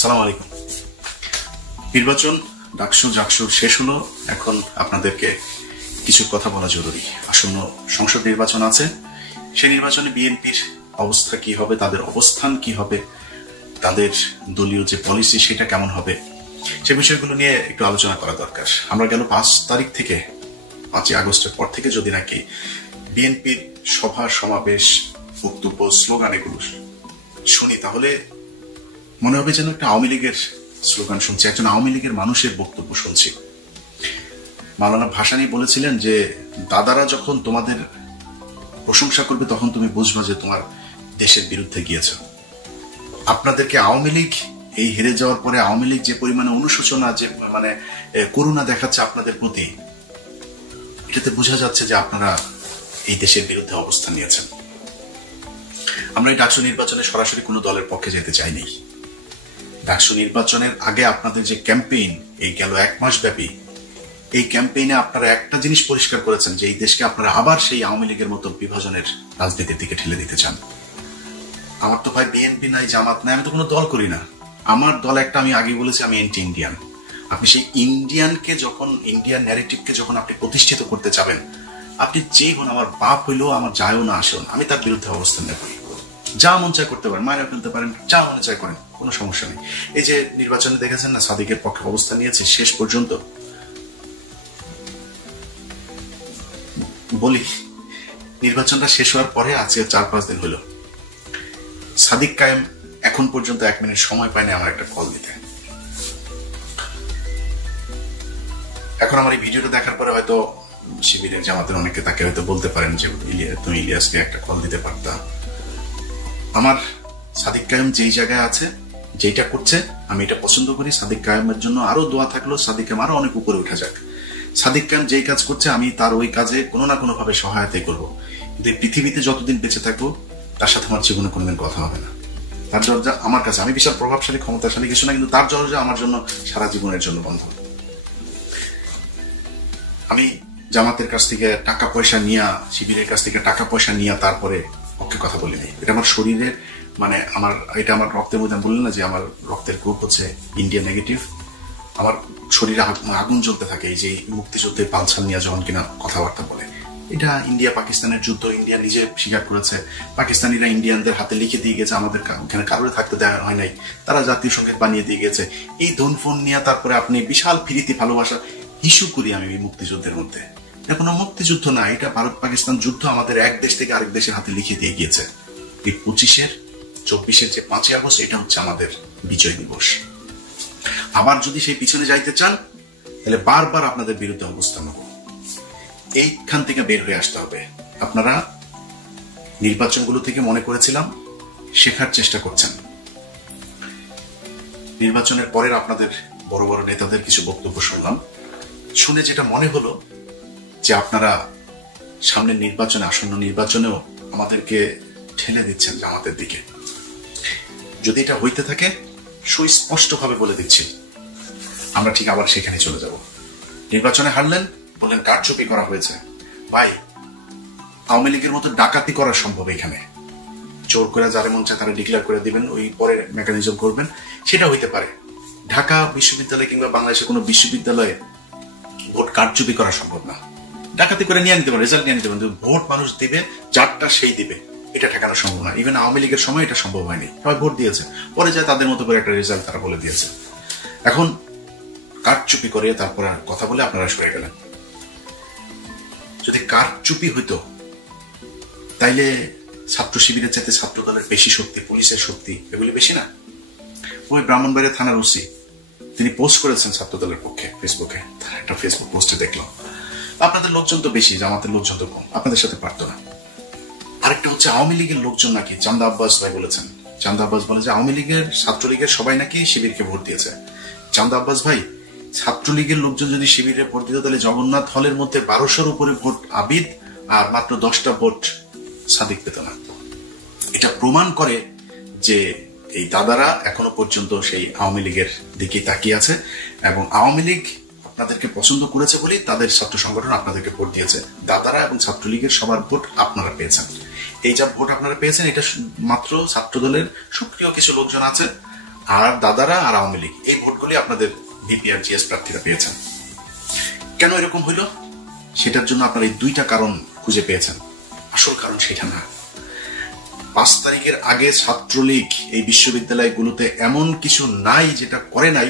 সালাম আলাইকুম। নির্বাচন ডাকসু জাকসু শেষ হলো। এখন আপনাদেরকে কিছু কথা বলা জরুরি। আসন্ন সংসদ নির্বাচন আছে। সেই নির্বাচনে বিএনপির অবস্থা কি হবে, তাদের অবস্থান কি হবে, তাদের দলীয় যে পলিসি সেটা কেমন হবে, সে বিষয়গুলো নিয়ে একটু আলোচনা করা দরকার। আমরা গেল 5 তারিখ থেকে 5ই আগস্টের পর থেকে যদি নাকি বিএনপির সভা সমাবেশ বক্তব্য স্লোগান এগুলো শুনি, তাহলে মনে হবে যেন একটা আওয়ামী লীগের স্লোগান শুনছি, একজন আওয়ামী লীগের মানুষের বক্তব্য শুনছি। মাওলানা ভাসানী বলেছিলেন যে দাদারা যখন তোমাদের প্রশংসা করবে তখন তুমি বুঝবা যে তোমার দেশের বিরুদ্ধে গিয়েছ। আপনাদেরকে আওয়ামী লীগ এই হেরে যাওয়ার পরে আওয়ামী লীগ যে পরিমাণে অনুশোচনা, যে করুণা দেখাচ্ছে আপনাদের প্রতি, এটাতে বোঝা যাচ্ছে যে আপনারা এই দেশের বিরুদ্ধে অবস্থান নিয়েছেন। আমরা এই ডাকসু নির্বাচনে সরাসরি কোনো দলের পক্ষে যেতে চাইনি। ডাকসু নির্বাচনের আগে আপনাদের যে ক্যাম্পেইন, এই গেল 1 মাস ব্যাপী, এই ক্যাম্পেইনে আপনারা একটা জিনিস পরিষ্কার করেছেন যে এই দেশকে আপনারা আবার সেই আওয়ামী লীগের মতো বিভাজনের রাজনীতির দিকে ঠেলে দিতে চান। আমার তো ভাই বিএনপি নাই, জামাত নাই, আমি তো কোনো দল করি না। আমার দল একটা, আমি আগে বলেছি আমি এন্টি ইন্ডিয়ান। আপনি সেই ইন্ডিয়ানকে যখন, ইন্ডিয়ান ন্যারেটিভকে যখন আপনি প্রতিষ্ঠিত করতে চাবেন, আপনি যেই হন, আমার বাপ হইলেও আমার যায়ও না আসেও না, আমি তার বিরুদ্ধে অবস্থান নেব। যা মন চায় করতে পারেন, মায়েরা ফেলতে পারেন, যা মনে চায় করেন, কোনো সমস্যা নেই। এই যে নির্বাচনে দেখেছেন না, সাদিকের পক্ষে অবস্থান নিয়েছে শেষ পর্যন্ত। বলি, নির্বাচনটা শেষ হওয়ার পরে আজকে 4-5 দিন হলো, সাদিক কায়েম এখন পর্যন্ত 1 মিনিট সময় পায়নি আমার একটা কল দিতে। এখন আমার এই ভিডিওটা দেখার পরে হয়তো শিবিরের জামাতের অনেকে তাকে হয়তো বলতে পারেন যে তুমি ইলিয়াসকে একটা কল দিতে পারতা। আমার সাদিক কায়েম যেই জায়গায় আছে, যেটা করছে, আমি এটা পছন্দ করি। সাদিক কায়েমের জন্য আরো দোয়া থাকলো, সাদিক কায়েম আরো অনেক উপরে উঠা যাক। সাদিক কায়েম যেই কাজ করছে আমি তার ওই কাজে কোনো না কোনো ভাবে সহায়তাই করবো। কিন্তু পৃথিবীতে যতদিন বেঁচে থাকবো তার সাথে আমার জীবনে কোনোদিন কথা হবে না। তার দরজা আমার কাছে, আমি বিশাল প্রভাবশালী ক্ষমতাশালী কিছু না, কিন্তু তার দরজা আমার জন্য সারা জীবনের জন্য বন্ধ। আমি জামাতের কাছ থেকে টাকা পয়সা নিয়া, শিবিরের কাছ থেকে টাকা পয়সা নিয়া তারপরে পক্ষে কথা বলিনি। এটা আমার শরীরের, এটা আমার রক্তের মধ্যে, বললেন না যে আমার রক্তের গ্রুপ হচ্ছে ইন্ডিয়া নেগেটিভ। আমার শরীরে আগুন জ্বলতে থাকে এই যে মুক্তিযুদ্ধের পালছাল নিয়ে যখন কিনা কথাবার্তা বলে। এটা ইন্ডিয়া পাকিস্তানের যুদ্ধ, ইন্ডিয়া নিজে স্বীকার করেছে। পাকিস্তানিরা ইন্ডিয়ানদের হাতে লিখে দিয়ে গেছে, আমাদের ওখানে কারোর থাকতে দেওয়া হয় নাই, তারা জাতীয় সঙ্গীত বানিয়ে দিয়ে গেছে। এই ধন ফোন নিয়ে তারপরে আপনি বিশাল ফিরিতি ভালোবাসা ইস্যু করি আমি এই মুক্তিযুদ্ধের মধ্যে। এটা কোনো মুক্তিযুদ্ধ না, এটা ভারত পাকিস্তান যুদ্ধ আমাদের এক দেশ থেকে আরেক দেশের হাতে লিখে দিয়ে গিয়েছে। এই 25-24 যে 5ই আগস্ট, এটা হচ্ছে আমাদের বিজয় দিবস। আবার যদি সেই পিছনে যাইতে চান তাহলে বারবার আপনাদের বিরুদ্ধে অবস্থান নেব। এইখান থেকে বের হয়ে আসতে হবে। আপনারা নির্বাচনগুলো থেকে মনে করেছিলাম শেখার চেষ্টা করছেন। নির্বাচনের পরের আপনাদের বড় বড় নেতাদের কিছু বক্তব্য শুনলাম, শুনে যেটা মনে হলো যে আপনারা সামনের নির্বাচনে, আসন্ন নির্বাচনেও আমাদেরকে ঠেলে দিচ্ছেন জামাতের দিকে। যদি এটা হইতে থাকে, সুস্পষ্টভাবে বলে দিচ্ছি, আমরা ঠিক আবার সেখানে চলে যাব। নির্বাচনে হারলেন, বললেন কারচুপি করা হয়েছে। ভাই, আওয়ামী লীগের মতো ডাকাতি করা সম্ভব এখানে। চোর করে যারা মন চায় তারা ডিক্লেয়ার করে দিবেন, ওই পরে মেকানিজম করবেন, সেটা হইতে পারে। ঢাকা বিশ্ববিদ্যালয় কিংবা বাংলাদেশের কোনো বিশ্ববিদ্যালয়ে ভোট কারচুপি করা সম্ভব না। ডাকাতি করে নিয়ে নিতে পারেন, রেজাল্ট নিয়ে নিতে পারেন, ভোট মানুষ দিবে, যারটা সেই দিবে, এটা ঠেকানো সম্ভব না। ইভেন আওয়ামী লীগের সময় এটা সম্ভব হয়নি। সবাই ভোট দিয়েছে, পরে যায় তাদের মতো করে একটা রেজাল্ট তারা বলে দিয়েছে। এখন কারচুপি করে তারপর কথা বলে আপনারা সরে গেলেন। যদি কারচুপি হইতো তাইলে ছাত্র শিবিরের চাইতে ছাত্র দলের বেশি শক্তি, পুলিশের শক্তি এগুলি বেশি না? ওই ব্রাহ্মণবাড়িয়া থানার ওসি তিনি পোস্ট করেছেন ছাত্র দলের পক্ষে ফেসবুকে, তার একটা ফেসবুক পোস্টে দেখলাম। আপনাদের লোকজন তো বেশি, জামাতের লোকজন তো কম, আপনাদের সাথে পারতো না। আরেকটা হচ্ছে আওয়ামী লীগের লোকজন নাকি, চান্দা আব্বাস ভাই বলেছেন, চান্দা আব্বাস বলে যে আওয়ামী লীগের, ছাত্রলীগের সবাই নাকি শিবিরকে ভোট দিয়েছে। চান্দা আব্বাস ভাই, ছাত্রলীগের লোকজন যদি শিবিরে ভোট দিত তাহলে জগন্নাথ হলের মধ্যে 1200-র উপরে ভোট আবিদ আর মাত্র 10টা ভোট সাদিক পেত না। এটা প্রমাণ করে যে এই দাদারা এখনো পর্যন্ত সেই আওয়ামী লীগের দিকে তাকিয়ে আছে, এবং আওয়ামী লীগ আপনাদেরকে পছন্দ করেছে বলেই তাদের ছাত্র সংগঠন আপনাদেরকে ভোট দিয়েছে। দাদারা এবং ছাত্রলীগের সবার ভোট আপনারা পেয়েছেন। এই যা ভোট আপনারা পেয়েছেন, এটা মাত্র ছাত্র দলের সক্রিয় কিছু লোকজন আছে আর দাদারা আর আওয়ামী লীগ, এই ভোটগুলি আপনাদের ভিপি আর জিএস প্রার্থীরা পেয়েছেন। কেন এরকম হইল? সেটার জন্য আপনারা এই দুইটা কারণ খুঁজে পেয়েছেন। আসল কারণ সেটা না। 5 তারিখের আগে ছাত্রলীগ এই বিশ্ববিদ্যালয়গুলোতে এমন কিছু নাই যেটা করে নাই,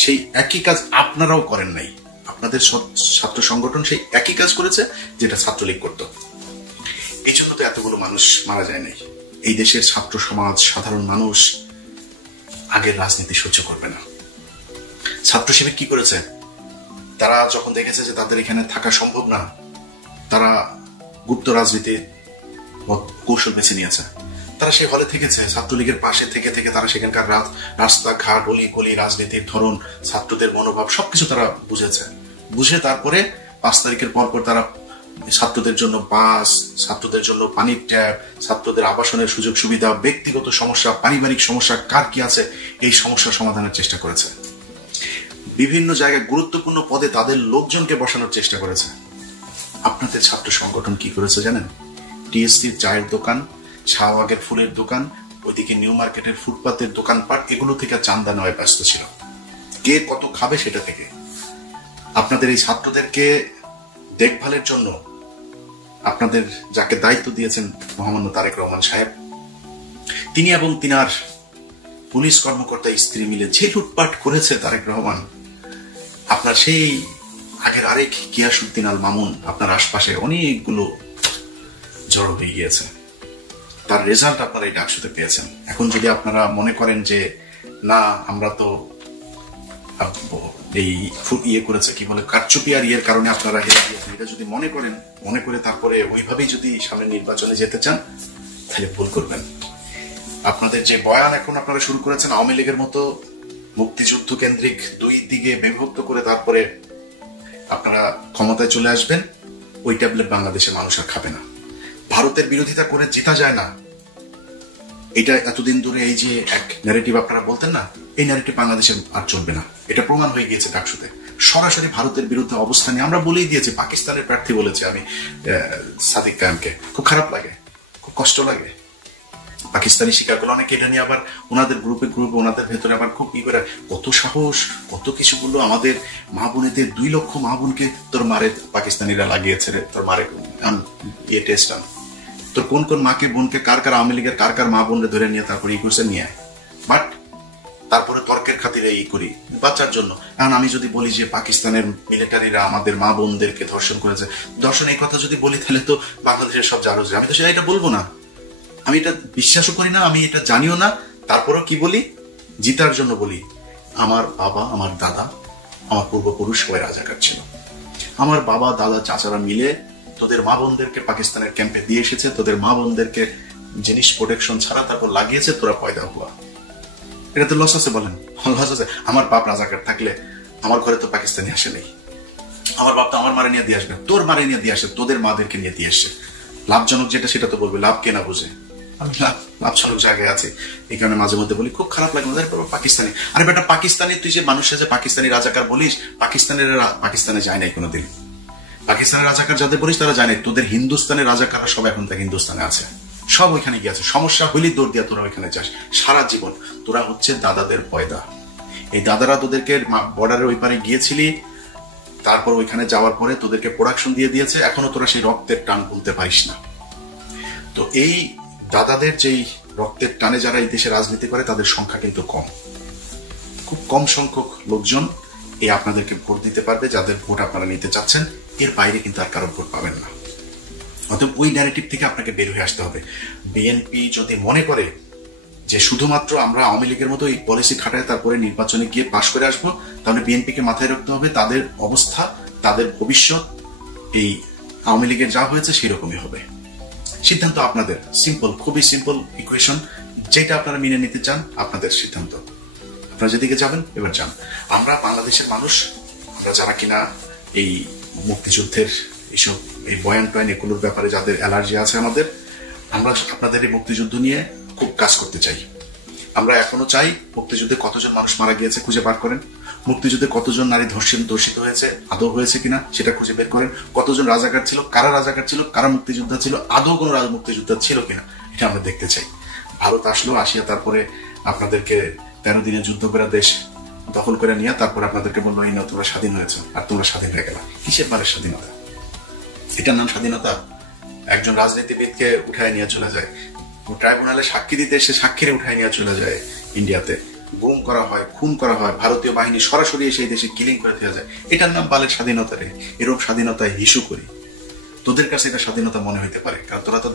সেই একই কাজ আপনারাও করেন নাই। আপনাদের ছাত্র সংগঠন সেই একই কাজ করেছে যেটা ছাত্রলীগ করত। এই জন্য তো এতগুলো মানুষ মারা যায় নাই। এই দেশের ছাত্র সমাজ, সাধারণ মানুষ আগের রাজনীতি সহ্য করবে না। ছাত্র শিবির কি করেছে? তারা যখন দেখেছে যে তাদের এখানে থাকা সম্ভব না, তারা গুপ্ত রাজনীতি কৌশল বেছে নিয়েছে। তারা সেই হলে থেকেছে, ছাত্রলীগের পাশে থেকে থেকে তারা সেখানকার রাস্তাঘাট, অলি গলি, রাজনীতির ধরন, ছাত্রদের মনোভাব সবকিছু তারা বুঝে তারপরে 5 তারিখের পরপর তারা ছাত্রদের জন্য বাস, ছাত্রদের জন্য পানির ট্যাপ, ছাত্রদের আবাসনের সুযোগ সুবিধা, ব্যক্তিগত সমস্যা, পারিবারিক সমস্যা কার কি আছে, এই সমস্যা সমাধানের চেষ্টা করেছে। বিভিন্ন জায়গায় গুরুত্বপূর্ণ পদে তাদের লোকজনকে বসানোর চেষ্টা করেছে। আপনাদের ছাত্র সংগঠন কি করেছে জানেন? টিএসসির চায়ের দোকান, শাহবাগের ফুলের দোকান, ওইদিকে নিউ মার্কেটের ফুটপাতের দোকানপাট, এগুলো থেকে চান্দা নেওয়ায় ব্যস্ত ছিল। কে কত খাবে সেটা থেকে। আপনাদের এই ছাত্রদেরকে দেখভালের জন্য আপনাদের যাকে দায়িত্ব দিয়েছেন মহামান্য তারেক রহমান সাহেব, তিনি এবং তিনার পুলিশ কর্মকর্তা স্ত্রী মিলে যে লুটপাট করেছে তারেক রহমান, আপনার সেই আগের আরেক গিয়াসউদ্দিন আল মামুন আপনার আশপাশে অনেকগুলো জড়ো হয়ে গিয়েছে। তার রেজাল্ট আপনারা এই ডাকসুতে পেয়েছেন। এখন যদি আপনারা মনে করেন যে না, আমরা তো এই ইয়ে করেছে, কি বলে, কারচুপি আর ইয়ের কারণে আপনারা হেরে গিয়েছেন, এটা যদি মনে করে তারপরে ওইভাবেই যদি সামনে নির্বাচনে যেতে চান, তাহলে ভুল করবেন। আপনাদের যে বয়ান এখন আপনারা শুরু করেছেন আওয়ামী লীগের মতো মুক্তিযুদ্ধ কেন্দ্রিক দুই দিকে বিভক্ত করে তারপরে আপনারা ক্ষমতায় চলে আসবেন, ওই ট্যাবলেট বাংলাদেশের মানুষ আর খাবে না। ভারতের বিরোধিতা করে জিতা যায় না, এটা এতদিন ধরে এই যে এক ন্যারেটিভ আপনারা বলতেন না, এই ন্যারেটিভ বাংলাদেশে আর চলবে না। এটা প্রমাণ হয়ে গিয়েছে ডাকসুতে। সরাসরি ভারতের বিরুদ্ধে অবস্থানে আমরা বলেই দিয়েছি। পাকিস্তানের প্রার্থী বলেছে আমি সাদিক কায়েমকে, খুব খারাপ লাগে, খুব কষ্ট লাগে। পাকিস্তানি স্বীকার করলো, অনেকে এটা নিয়ে আবার ওনাদের গ্রুপে ওনাদের ভেতরে আবার খুব ই করে, কত সাহস, কত কিছু বললো। আমাদের মা বোনেদের 2 লক্ষ মা বোনকে তোর মারে পাকিস্তানিরা লাগিয়েছে রে, তোর মারে ইয়ে টেস্ট আন, তোর কোন কোন মাকে বোনকে কার আওয়ামী লীগের কার মা বোনরে ধরে নিয়ে তারপরে ই করছে নিয়ে আয়। বাট তারপরে তর্কের খাতিরে ই করি বাচ্চার জন্য। এখন আমি যদি বলি যে পাকিস্তানের মিলিটারিরা আমাদের মা বোনদেরকে ধর্ষণ করেছে, ধর্ষণ এই কথা যদি বলি তাহলে তো বাংলাদেশের সব জানো, আমি তো সেটা এটা বলবো না, আমি এটা বিশ্বাসও করি না, আমি এটা জানিও না। তারপরেও কি বলি? জিতার জন্য বলি, আমার বাবা, আমার দাদা, আমার পূর্বপুরুষ সবাই রাজাকার ছিল। আমার বাবা, দাদা, চাচারা মিলে তোদের মা বোনদেরকে পাকিস্তানের ক্যাম্পে দিয়ে এসেছে, তোদের মা বোনদেরকে জিনিস প্রোটেকশন ছাড়া তারপর লাগিয়েছে, তোরা পয়দা হওয়া। এটা তো লস আছে, বলেন লস আছে? আমার বাপ রাজাকার থাকলে আমার ঘরে তো পাকিস্তানি আসে নেই। আমার বাপ তো আমার মারে নিয়ে দিয়ে আসবে, তোর মারে নিয়ে দিয়ে আসে, তোদের মাদেরকে নিয়ে দিয়ে আসছে। লাভজনক যেটা সেটা তো বলবে, লাভ কে না বুঝে। আমি লাভজনক জায়গায় আছি, এই কারণে মাঝে মধ্যে বলি খুব খারাপ লাগে পাকিস্তানি। আরে বেটা, পাকিস্তানি তুই যে মানুষের যে পাকিস্তানি রাজাকার বলিস, পাকিস্তানে যায় নাই কোনোদিন। পাকিস্তানের রাজাকার যাদের বলিস তারা যায় নাই। তোদের হিন্দুস্তানের রাজাকাররা সব এখন থেকে হিন্দুস্তানে আছে, সব ওইখানে গিয়েছে। সমস্যা হইলেই দৌড় দিয়া তোরা ওইখানে যাস সারা জীবন। তোরা হচ্ছে দাদাদের পয়দা। এই দাদারা তোদেরকে বর্ডারের ওই পারে গিয়েছিলি, তারপর ওইখানে যাওয়ার পরে তোদেরকে প্রোডাকশন দিয়ে দিয়েছে, এখনো তোরা সেই রক্তের টান ভুলতে পারিস না। তো এই দাদাদের যেই রক্তের টানে যারা এই দেশে রাজনীতি করে তাদের সংখ্যা কিন্তু কম, খুব কম সংখ্যক লোকজন এই আপনাদেরকে ভোট দিতে পারবে, যাদের ভোট আপনারা নিতে চাচ্ছেন। এর বাইরে কিন্তু আর কারো ভোট পাবেন না। অতএব ওই ন্যারেটিভ থেকে আপনাকে বের হয়ে আসতে হবে। বিএনপি যদি মনে করে যে শুধুমাত্র আমরা আওয়ামী লীগের মতো এই পলিসি খাটায় তারপরে নির্বাচনে গিয়ে পাশ করে আসবো, তাহলে বিএনপিকে মাথায় রাখতে হবে তাদের অবস্থা, তাদের ভবিষ্যৎ এই আওয়ামী লীগের যা হয়েছে সেরকমই হবে। সিদ্ধান্ত আপনাদের, সিম্পল, খুবই সিম্পল ইকুয়েশন। যেটা আপনারা মেনে নিতে চান আপনাদের সিদ্ধান্ত, আপনারা যেদিকে যাবেন এবার যান। আমরা বাংলাদেশের মানুষ, আমরা যারা কিনা এই মুক্তিযুদ্ধের এইসব এই বয়ান টয়ান এগুলোর ব্যাপারে যাদের অ্যালার্জি আছে আমাদের, আমরা আপনাদের এই মুক্তিযুদ্ধ নিয়ে খুব কাজ করতে চাই। আমরা এখনো চাই মুক্তিযুদ্ধে কতজন মানুষ মারা গিয়েছে খুঁজে বার করেন, মুক্তিযুদ্ধে কতজন নারী ধর্ষিত হয়েছে, আদৌ হয়েছে কিনা সেটা খুঁজে বের করেন, কতজন রাজাকার ছিল, কারা মুক্তিযোদ্ধা ছিল, আদৌ কোনো মুক্তিযোদ্ধা ছিল কিনা এটা আমরা দেখতে চাই। ভারত আসলো, আসিয়া তারপরে আপনাদেরকে 13 দিনে যুদ্ধ করে দেশ দখল করে নিয়ে তারপর আপনাদেরকে বললো এই না তোমরা স্বাধীন হয়েছে, আর তোমরা স্বাধীন হয়ে গেলা। কিসের বারের স্বাধীনতা? এটার নাম স্বাধীনতা? একজন রাজনীতিবিদকে উঠায় নিয়ে চলে যায়, ট্রাইব্যুনালে সাক্ষী দিতে এসে সাক্ষীরে উঠায় নিয়ে চলে যায় ইন্ডিয়াতে, গুম করা হয়, খুন করা হয়, ভারতীয় বাহিনী সরাসরি এসে এই দেশে কিলিং করে দেওয়া যায়। এটার নাম বালের স্বাধীনতা রে। এরকম স্বাধীনতায় হিসু করি। তোদের কাছে এটা স্বাধীনতা মনে হইতে পারে, কারণ তোরা তো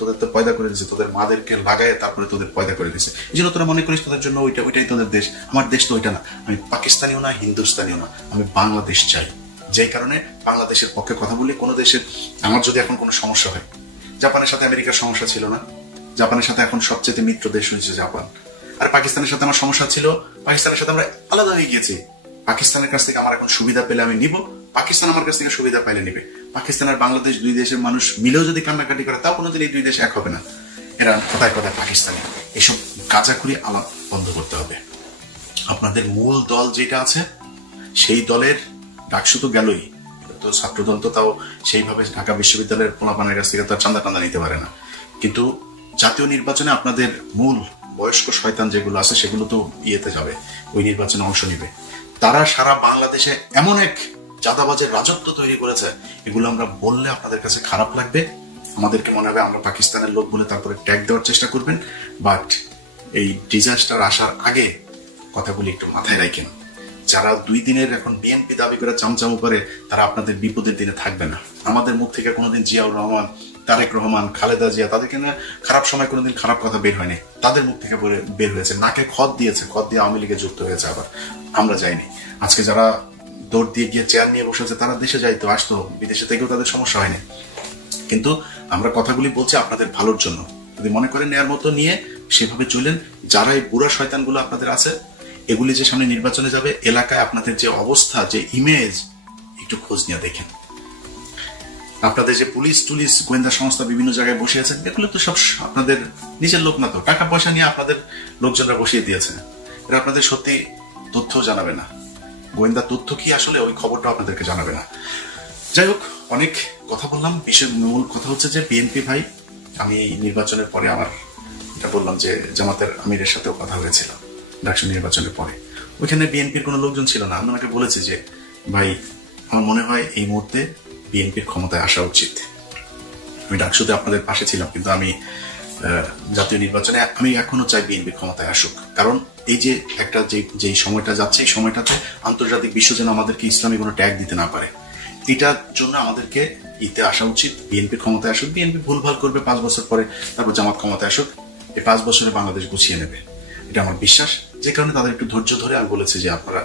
তোদের তো পয়দা করে দিচ্ছে, তোদের মাদেরকে লাগায় তারপরে তোদের পয়দা করে দিচ্ছে। এই জন্য তোরা মনে করিস তোদের জন্য ওইটাই তোদের দেশ। আমার দেশ তো ওইটা না। আমি পাকিস্তানিও না, হিন্দুস্তানিও না, আমি বাংলাদেশ চাই। যেই কারণে বাংলাদেশের পক্ষে কথা বলি। কোনো দেশের, আমার যদি এখন কোনো সমস্যা হয়, জাপানের সাথে আমেরিকার সমস্যা ছিল না, জাপানের সাথে এখন সবচেয়ে মিত্র দেশ হয়েছে জাপান। আর পাকিস্তানের সাথে আমার সমস্যা ছিল, পাকিস্তানের সাথে আমরা আলাদা হয়ে গিয়েছি। পাকিস্তানের কাছ থেকে আমার এখন সুবিধা পেলে আমি নিব, পাকিস্তান আমার কাছ থেকে সুবিধা পাইলে নিবে। পাকিস্তান আর বাংলাদেশ দুই দেশের মানুষ মিলেও যদি কান্নাকাটি করে, তাও কোনোদিন এই দুই দেশ এক হবে না। এরা কথায় কথায় পাকিস্তানি। এসব কাজাখুরি আলাপ বন্ধ করতে হবে। আপনাদের মূল দল যেটা আছে, সেই দলের ডাকসু তো গেলই, তো ছাত্রদল তো তাও সেইভাবে ঢাকা বিশ্ববিদ্যালয়ের পোলাপানের কাছ থেকে তো চান্দা টান্দা নিতে পারে না। কিন্তু জাতীয় নির্বাচনে আপনাদের মূল বয়স্ক শয়তান যেগুলো আছে সেগুলো তো ইয়েতে যাবে, ওই নির্বাচনে অংশ নিবে। তারা সারা বাংলাদেশে এমন এক চাঁদাবাজের রাজত্ব তৈরি করেছে, এগুলো আমরা বললে আপনাদের কাছে খারাপ লাগবে, আমাদেরকে মনে হবে আমরা পাকিস্তানের লোক বলে তারপরে ট্যাগ দেওয়ার চেষ্টা করবেন। বাট এই ডিজাস্টার আসার আগে কথাগুলি একটু মাথায় রাখেন। যারা 2 দিনের এখন বিএনপি দাবি করে চামচামু করে, তারা আপনাদের বিপদের দিনে থাকবে না। আমাদের মুখ থেকে কোনোদিন জিয়াউর রহমান, তারেক রহমান, খালেদা জিয়া, তাদেরকে না খারাপ সময় কোনোদিন খারাপ কথা বের হয়নি, তাদের মুখ থেকে বের হয়েছে। নাকে খত দিয়েছে, খত দিয়ে আওয়ামী লীগে যুক্ত হয়েছে। আবার আমরা যাইনি। আজকে যারা দৌড় দিয়ে গিয়ে চেয়ার নিয়ে বসেছে, তারা দেশে যাইতো, আসতো, বিদেশে থেকেও তাদের সমস্যা হয়নি। কিন্তু আমরা কথাগুলি বলছি আপনাদের ভালোর জন্য। যদি মনে করেন নেয়ার মতো নিয়ে সেভাবে চলেন। যারা এই বুড়া শয়তানগুলো আপনাদের আছে, এগুলি যে সামনে নির্বাচনে যাবে, এলাকায় আপনাদের যে অবস্থা, যে ইমেজ, একটু খোঁজ নিয়ে দেখেন। আপনাদের যে পুলিশ টুলিশ গোয়েন্দা সংস্থা বিভিন্ন জায়গায় বসে আছেন, এগুলো তো সব আপনাদের নিজের লোক না, তো টাকা পয়সা নিয়ে আপনাদের লোকজনরা বসিয়ে দিয়েছে। এরা আপনাদের সত্যি তথ্য জানাবে না, গোয়েন্দা তথ্য কি আসলে ওই খবরটা আপনাদেরকে জানাবে না। যাই হোক, অনেক কথা বললাম। বিষয়ের মূল কথা হচ্ছে যে বিএনপি ভাই, আমি নির্বাচনের পরে আমার এটা বললাম যে জামাতের আমিরের সাথেও কথা হয়েছিল ডাকসু নির্বাচনের পরে। ওইখানে বিএনপির কোনো লোকজন ছিল না। আমি ওনাকে বলেছি যে ভাই, আমার মনে হয় এই মুহূর্তে বিএনপির ক্ষমতায় আসা উচিত। আমি ডাকসুতে আপনাদের পাশে ছিলাম, কিন্তু আমি জাতীয় নির্বাচনে আমি এখনো চাই বিএনপি ক্ষমতায় আসুক। কারণ এই যে একটা যে সময়টা যাচ্ছে, এই সময়টাতে আন্তর্জাতিক বিশ্ব যেন আমাদেরকে ইসলামী কোনো ট্যাগ দিতে না পারে, এটার জন্য আমাদেরকে ইতে আসা উচিত। বিএনপি ক্ষমতায় আসুক। বিএনপি ভুলভাল করবে 5 বছর পরে, তারপর জামাত ক্ষমতায় আসুক। এই 5 বছরে বাংলাদেশ গুছিয়ে নেবে, এটা আমার বিশ্বাস। যে কারণে তাদের একটু ধৈর্য ধরে আমি বলেছি যে আপনারা,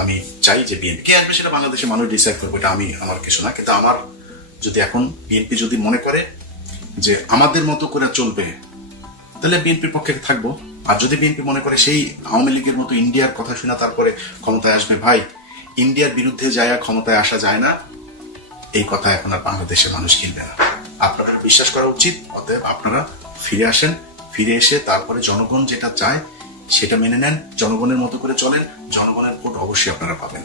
আমি চাই যে বিএনপি কে আসবে সেটা বাংলাদেশের মানুষ ডিসাইড করবে, এটা আমার কিছু না। কিন্তু আমার যদি এখন বিএনপি যদি মনে করে যে আমাদের মতো করে চলবে, তাহলে বিএনপির পক্ষে থাকবো। আর যদি বিএনপি মনে করে সেই আওয়ামী লীগের মতো ইন্ডিয়ার কথা শোনা তারপরে ক্ষমতায় আসবে, ভাই, ইন্ডিয়ার বিরুদ্ধে যায় ক্ষমতায় আসা যায় না, এই কথা এখন আর বাংলাদেশের মানুষ কিনবে না। আপনাদের বিশ্বাস করা উচিত। অতএব আপনারা ফিরে আসেন, ফিরে এসে তারপরে জনগণ যেটা চায় সেটা মেনে নেন, জনগণের মতো করে চলেন, জনগণের ভোট অবশ্যই আপনারা পাবেন।